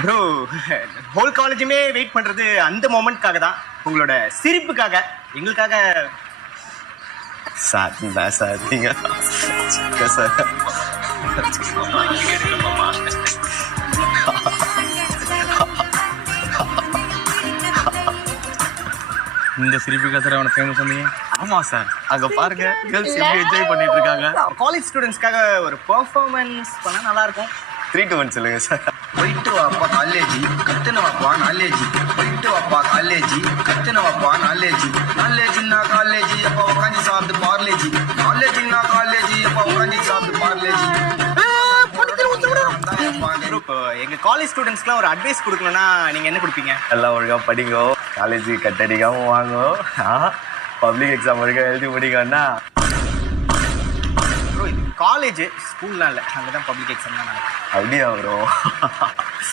Bro whole காலேஜுமே wait பண்றது அந்த மொமெண்ட்காக தான், உங்களோட சிரிப்புக்காக. எங்களுக்காக சார் பேசாதீங்க சார். இந்த சிரிப்புக்கா சார் அவனை ஃபேமஸ் பண்ணீங்க? ஆமா சார், அங்க பாருங்க கேர்ள்ஸ் எப்படி என்ஜாய் பண்ணிட்டு இருக்காங்க. காலேஜ் ஸ்டூடெண்ட்ஸ்க்காக ஒரு பெர்ஃபார்மன்ஸ் பண்ணா நல்லா இருக்கும். 3 to 1 சொல்லுங்க சார். போயிட்டு வாப்பா காலேஜி கத்துன வாப்பா நாலேஜி, போயிட்டு வாப்பா காலேஜி கத்துன வாப்பா நாலேஜி, நாலேஜின்னா காலேஜி அப்பா உட்காந்து சாப்பிட்டு பார்லேஜி, நாலேஜின்னா காலேஜி அப்பா உட்காந்து சாப்பிட்டு பார்லேஜி. ப்ரோ இப்போ எங்க காலேஜ் ஸ்டூடெண்ட்ஸ்க்குலாம் ஒரு அட்வைஸ் கொடுக்கணும்னா நீங்க என்ன கொடுப்பீங்க? எல்லாம் ஒழுங்கா படிங்கோ, காலேஜ் கட்டடிக்காம வாங்கோ, பப்ளிக் எக்ஸாம் ஒழுங்கா எழுதி முடிங்கன்னா. ப்ரோ இது காலேஜ் ஸ்கூல்லாம் இல்லை, அங்கே தான் பப்ளிக் எக்ஸாம்லாம் நடக்கும். அப்படியா ப்ரோ?